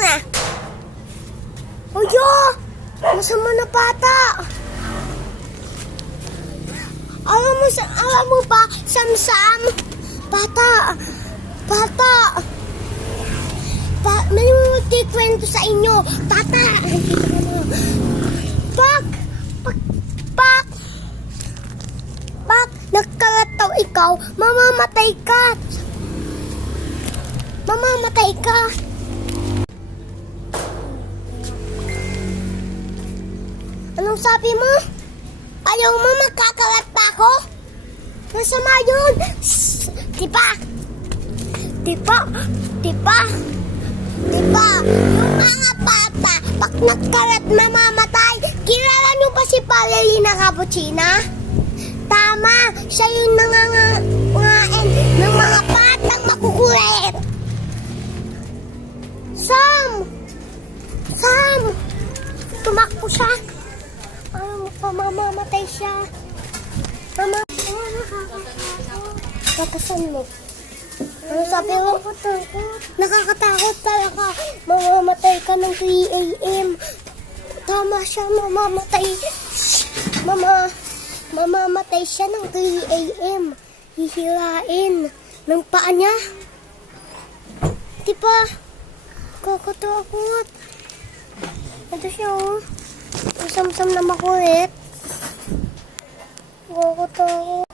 na. Oyo! Masama na bata. Alam mo ba, Sam? Bata. May magkikwento sa inyo. Bata. Pak, nagkalataw ikaw, mamamatay ka. Anong sabi mo? Ayaw mo magkakalat pa ako? Masama yun. Diba? Yung mga bata, pag nagkalat mamamatay. Kilala niyo ba si Ballerina Cappuccina? Tama, siya yung nangangain ng mga batang makukulit. Sam! Tumakbo siya. Ano mo pa, mamamatay siya. Tatasan mo. Ano sabi mo? Nakakatakot talaga. Mamamatay ka ng 3 a.m. Tama siya, mamamatay. Mamamatay siya ng 3 a.m. Hihilain ng paa niya. Diba? Kakatakot. Ito siya, oh. Samsam na makulit. Kakatakot.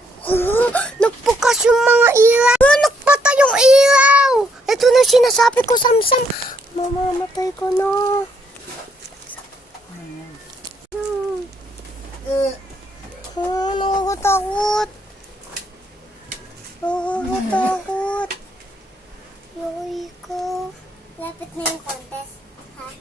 Nagpukas yung mga ilaw. Nagpatay yung ilaw. Ito na sinasabi ko, Samsam. Mamamatay ko na. Nakakatakot. Ikaw. Lapit na yung contest.